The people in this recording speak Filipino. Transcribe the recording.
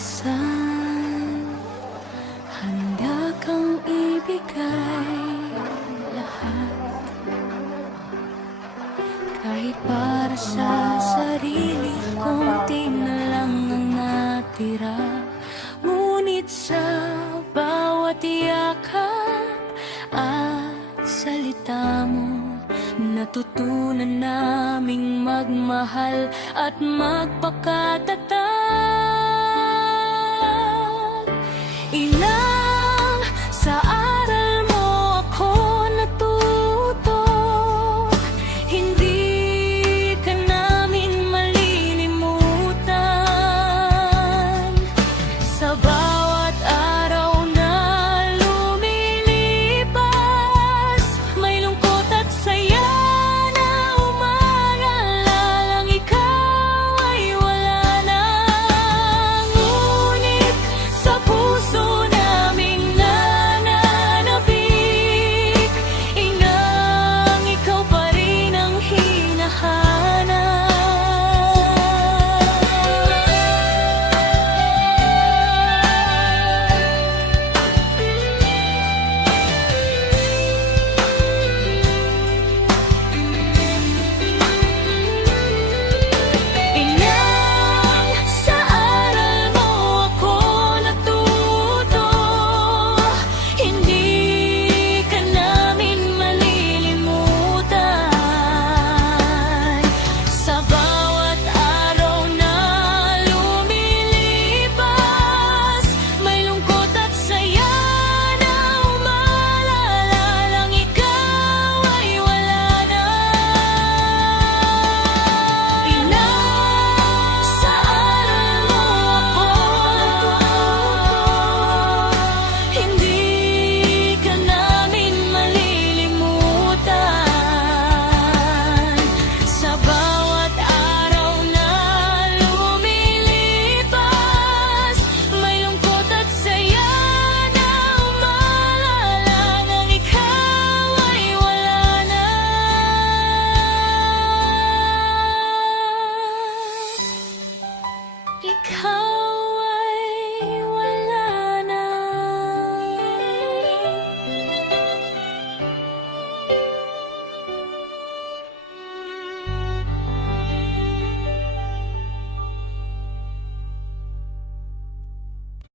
minsan handa kang ibigay lahat, kahit para sa sarili, konti na lang ang natira. Ngunit sa bawat yakap at salita mo, natutunan naming magmahal at magpakatatag. Ilang sa aral mo ako natuto, hindi ka namin malilimutan. Sa bawat araw na lumilipas, may lungkot at saya na umaalala, ikaw ay wala na. Ngunit sa puso naming nananabik, inang ikaw pa rin ang hinahanap. Inang sa aral mo ako natuto, hindi ka namin malilimutan. Sa bawat araw na lumilipas, may lungkot at saya na umaalala, ikaw ay wala na. Inang sa aral mo ako natuto, hindi ka namin malilimutan. Sa bawat araw na lumilipas, may lungkot at saya na umaalala, nang ikaw ay wala na. Ikaw